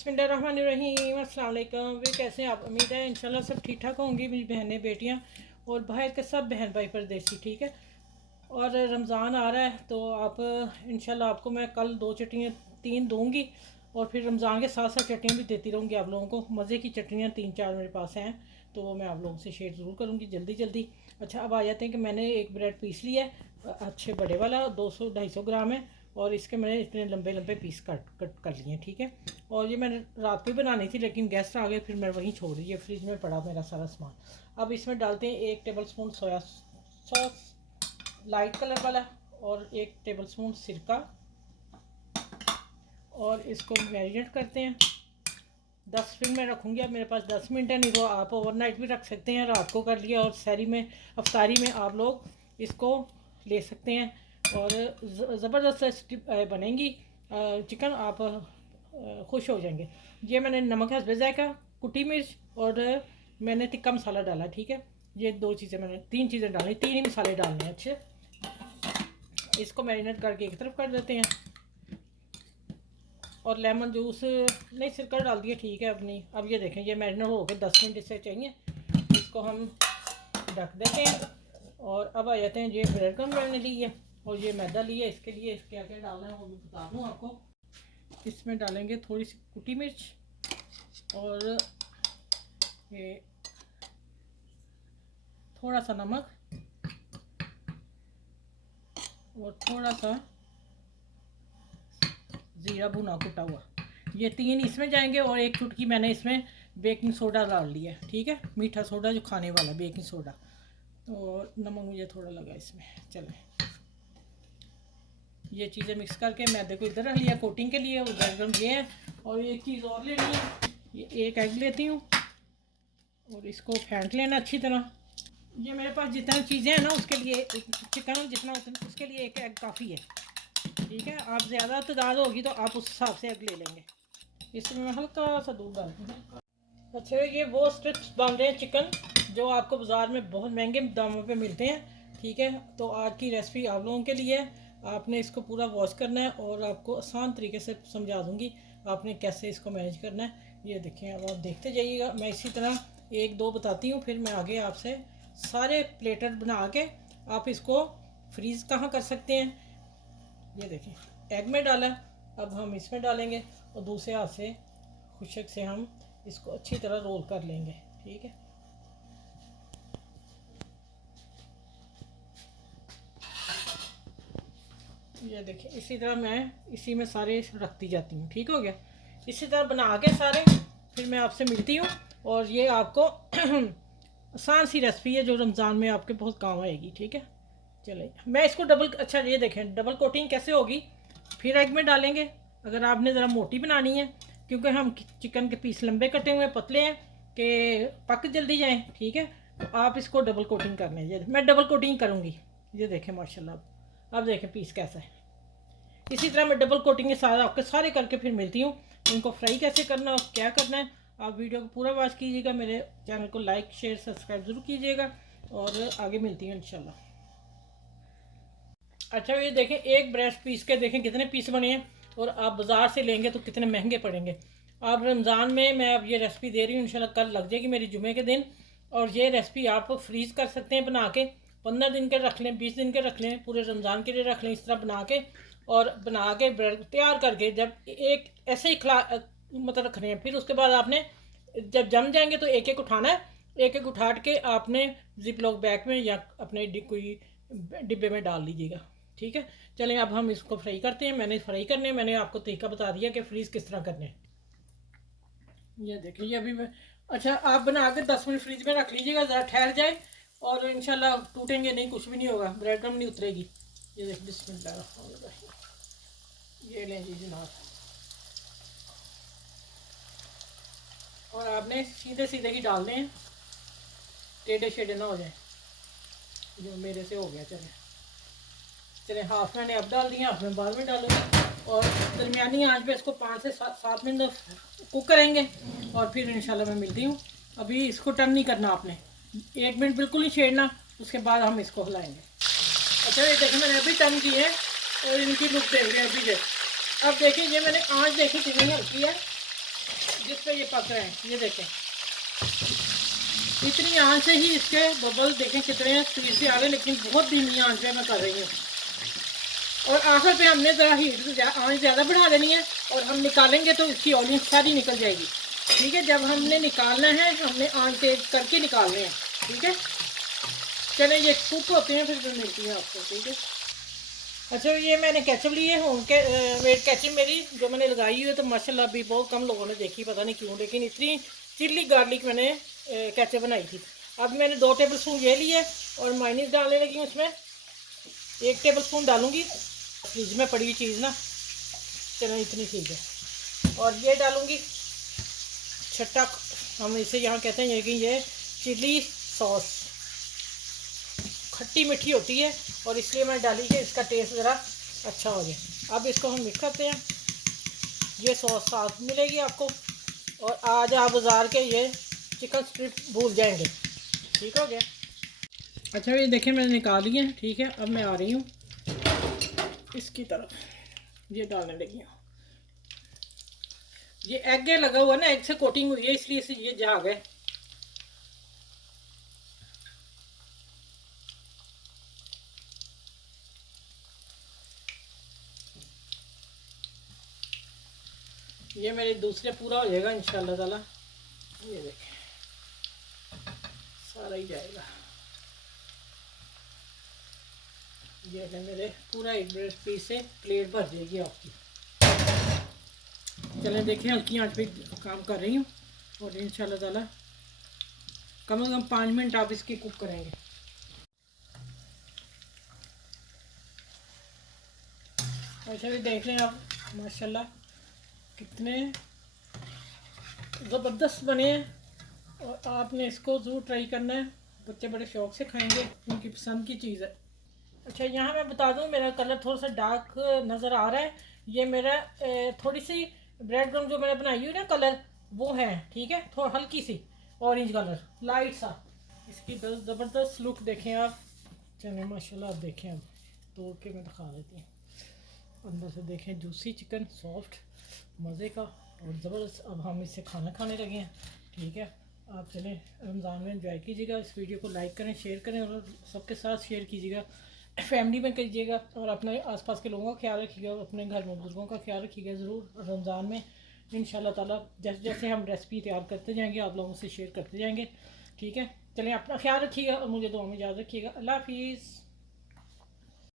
बिस्मिल्लाहिर्रहमानिर्रहीम। अस्सलाम वालेकुम। वे कैसे हैं आप? उम्मीद है इंशाल्लाह सब ठीक ठाक होंगी। मेरी बहनें बेटियां और बाहर के सब बहन भाई परदेसी ठीक है। और रमज़ान आ रहा है तो आप इंशाल्लाह आपको मैं कल 2 चटनियाँ 3 दूँगी और फिर रमज़ान के साथ साथ चटनियाँ भी देती रहूँगी आप लोगों को। मज़े की चटनियाँ 3-4 मेरे पास हैं तो वो मैं आप लोगों से शेयर ज़रूर करूँगी जल्दी जल्दी। अच्छा, अब आ जाते हैं कि मैंने एक ब्रेड पीस लिया है अच्छे बड़े वाला 200-250 ग्राम है और इसके मैंने इतने लंबे लंबे पीस कट कर लिए हैं ठीक है। और ये मैंने रात को ही बनानी थी लेकिन गेस्ट आ गए फिर मैं वहीं छोड़ दी, फ्रिज में पड़ा मेरा सारा सामान। अब इसमें डालते हैं 1 table spoon soya sauce light colour वाला और 1 टेबल स्पून सिरका और इसको मैरिनेट करते हैं 10 मिनट में रखूँगी। अब मेरे पास 10 मिनट है, नहीं तो आप ओवरनाइट भी रख सकते हैं, रात को कर लिया और सहरी में अफ्तारी में आप लोग इसको ले सकते हैं और ज़बरदस्त बनेंगी चिकन, आप खुश हो जाएंगे। ये मैंने नमक हस्बे जायका, कुटी मिर्च और मैंने तिक्का मसाला डाला ठीक है। ये 2 चीज़ें मैंने 3 चीज़ें डाली, 3 ही मसाले डालने हैं अच्छे। इसको मैरिनेट करके एक तरफ कर देते हैं और लेमन जूस नहीं सिरका डाल दिया ठीक है अपनी। अब ये देखें ये मैरिनेट हो गए 10 मिनट इससे चाहिए, इसको हम ढक देते हैं। और अब आ जाते हैं ये ब्रेड क्रम्ब मैंने ली है और ये मैदा लिया है, इसके लिए क्या क्या डालना है वो मैं बता दूँ आपको। इसमें डालेंगे थोड़ी सी कुटी मिर्च और ये थोड़ा सा नमक और थोड़ा सा ज़ीरा भुना कुटा हुआ, ये 3 इसमें जाएंगे और 1 चुटकी मैंने इसमें बेकिंग सोडा डाल लिया ठीक है, मीठा सोडा जो खाने वाला बेकिंग सोडा। और नमक मुझे थोड़ा लगा इसमें। चलें ये चीज़ें मिक्स करके मैदे को इधर रख लिया कोटिंग के लिए और ब्रेड क्रम्ब ये है। और एक चीज़ और लेनी है, ये 1 एग लेती हूँ और इसको फेंट लेना अच्छी तरह। ये मेरे पास जितना चीज़ें हैं ना उसके लिए चिकन जितना उसके लिए 1 एग काफ़ी है ठीक है। आप ज़्यादा तादाद होगी तो आप उस हिसाब से एग ले लेंगे। इसमें मैं हल्का सा दूध डालती हूँ। अच्छा, ये वो स्ट्रिप्स बन रहे हैं चिकन जो आपको बाज़ार में बहुत महंगे दामों पे मिलते हैं ठीक है। तो आज की रेसिपी आप लोगों के लिए है, आपने इसको पूरा वॉश करना है और आपको आसान तरीके से समझा दूँगी आपने कैसे इसको मैनेज करना है। ये देखें, अब आप देखते जाइएगा, मैं इसी तरह 1-2 बताती हूँ फिर मैं आगे आपसे सारे प्लेटर बना के आप इसको फ्रीज़ कहाँ कर सकते हैं। ये देखें एग में डाला, अब हम इसमें डालेंगे और दूसरे हाथ से खुशक से हम इसको अच्छी तरह रोल कर लेंगे ठीक है। ये देखिए इसी तरह मैं इसी में सारे रखती जाती हूँ ठीक हो गया। इसी तरह बना के सारे फिर मैं आपसे मिलती हूँ और ये आपको आसान सी रेसिपी है जो रमज़ान में आपके बहुत काम आएगी ठीक है। चलिए मैं इसको अच्छा ये देखें डबल कोटिंग कैसे होगी, फिर एग में डालेंगे अगर आपने ज़रा मोटी बनानी है क्योंकि हम चिकन के पीस लंबे कटे हुए पतले हैं कि पक जल्दी जाएं ठीक है। तो आप इसको डबल कोटिंग करने, ये मैं डबल कोटिंग करूँगी। ये देखें माशाल्लाह, अब देखें पीस कैसा है। इसी तरह मैं डबल कोटिंग के साथ आपके सारे करके फिर मिलती हूँ। इनको फ्राई कैसे करना और क्या करना है आप वीडियो को पूरा वॉच कीजिएगा, मेरे चैनल को लाइक शेयर सब्सक्राइब ज़रूर कीजिएगा और आगे मिलती हूँ इंशाल्लाह। अच्छा, ये देखें एक ब्रेड पीस के देखें कितने पीस बने हैं और आप बाज़ार से लेंगे तो कितने महंगे पड़ेंगे। आप रमज़ान में मैं अब ये रेसिपी दे रही हूँ, इंशाल्लाह कल लग जाएगी मेरी जुमे के दिन। और ये रेसिपी आप फ्रीज़ कर सकते हैं बना के, 15 दिन के रख लें 20 दिन के रख लें, पूरे रमज़ान के लिए रख लें। इस तरह बना के और बना के ब्रेड तैयार करके जब एक ऐसे ही मतलब रखने हैं, फिर उसके बाद आपने जब जम जाएंगे तो एक एक उठाना है, एक एक उठा के आपने जिप लॉक बैग में या अपने कोई डिब्बे में डाल लीजिएगा ठीक है। चलें अब हम इसको फ्राई करते हैं। मैंने फ्राई करने हैं, मैंने आपको तरीका बता दिया कि फ्रीज़ किस तरह करने हैं। ये देखिए ये अभी मैं अच्छा आप बना के 10 मिनट फ्रिज में रख लीजिएगा, ज़रा ठहर जाए और इंशाल्लाह टूटेंगे नहीं, कुछ भी नहीं होगा, ब्रेड क्रम्ब नहीं उतरेगी। ये देखिए बिस्मिल्लाह, ये लें जी जनाब। और आपने सीधे सीधे ही डालने हैं, टेढ़े शेढ़े ना हो जाए जो मेरे से हो गया। चले हाफ मैंने अब डाल दिया, हाफ में बाद में डालूंगा और दरमियानी आंच पे इसको 5 से 7 मिनट कुक करेंगे और फिर इंशाल्लाह मैं मिलती हूँ। अभी इसको टर्न नहीं करना आपने, 1 मिनट बिल्कुल नहीं छेड़ना, उसके बाद हम इसको हिलाएंगे। अच्छा ये देखिए मैंने अभी टर्न की है और इनकी लुक देख रहे हैं अभी। अब देखिए ये मैंने आंच देखी कितनी हल्की है जिस पे ये पक रहे हैं। ये देखें, इतनी आंच से ही इसके बबल देखें कितने हैं, स्पीड से आ रहे हैं, लेकिन बहुत धीमी आंच पे मैं कर रही हूँ। और आखिर पे हमने ज़रा हीट आंच ज़्यादा बढ़ा देनी है, और हम निकालेंगे तो इसकी ऑयलिंग सारी निकल जाएगी। ठीक है, जब हमने निकालना है हमने आंच तेज करके निकालने हैं। ठीक है, चलें ये कुक होते हैं, फिर मिलती है आपको। ठीक है, अच्छा ये मैंने केचप ली है, होम के मेड केचप मेरी जो मैंने लगाई हुई है, तो माशाल्लाह अभी बहुत कम लोगों ने देखी, पता नहीं क्यों, लेकिन इतनी चिल्ली गार्लिक मैंने केचप बनाई थी। अब मैंने 2 टेबल स्पून ये लिए और माइनीस डालने लगी हूँ। उसमें 1 टेबल स्पून डालूँगी, फ्रिज में पड़ी हुई चीज़ ना, चलो इतनी ठीक है। और ये डालूँगी छट्टा, हम इसे यहाँ कहते हैं कि ये चिली सॉस, खट्टी मीठी होती है, और इसलिए मैं डाली कि इसका टेस्ट ज़रा अच्छा हो जाए। अब इसको हम मिक्स करते हैं, ये सॉस साथ मिलेगी आपको, और आज आप बाज़ार के ये चिकन स्ट्रिप भूल जाएंगे। ठीक हो गया। अच्छा ये देखें मैंने निकाल लिया है। ठीक है, अब मैं आ रही हूँ इसकी तरफ, ये डालने लगी हूँ। ये एग लगा हुआ ना, एग से कोटिंग हुई है, इसलिए से ये जा गए। ये मेरे दूसरे पूरा हो जाएगा इंशाल्लाह ताला। ये देखें सारा ही जाएगा। ये है मेरे पूरा एक ब्रेड पीस से प्लेट भर जाएगी आपकी। चलें देखें, हल्की आंच पे काम कर रही हूँ, और इंशाल्लाह ताला कम से कम 5 मिनट आप इसकी कुक करेंगे। अच्छा भी देख लें आप, माशाल्लाह कितने ज़बरदस्त बने हैं, और आपने इसको ज़रूर ट्राई करना है। बच्चे बड़े शौक़ से खाएंगे, उनकी पसंद की चीज़ है। अच्छा यहाँ मैं बता दूँ, मेरा कलर थोड़ा सा डार्क नज़र आ रहा है। ये मेरा थोड़ी सी ब्रेड क्रम्ब जो मैंने बनाई हुई ना कलर, वो है। ठीक है, थोड़ा हल्की सी ऑरेंज कलर, लाइट सा। इसकी ज़बरदस्त लुक देखें आप। चलें माशाल्लाह, आप देखें, अब तोड़ के मैं दिखा देती हूँ। अंदर से देखें, जूसी चिकन, सॉफ्ट, मज़े का और ज़बरदस्त। अब हम इससे खाना खाने लगे हैं। ठीक है, आप चलें रमज़ान में एंजॉय कीजिएगा। इस वीडियो को लाइक करें, शेयर करें, और सबके साथ शेयर कीजिएगा, फैमिली में कीजिएगा, और अपने आसपास के लोगों का ख्याल रखिएगा, और अपने घर में बुजुर्गों का ख्याल रखिएगा ज़रूर रमज़ान में। इंशाल्लाह ताला जैसे जैसे हम रेसिपी तैयार करते जाएंगे, आप लोगों से शेयर करते जाएंगे। ठीक है, चलें अपना ख्याल रखिएगा, और मुझे दुआ में याद रखिएगा। अल्लाह हाफिज़।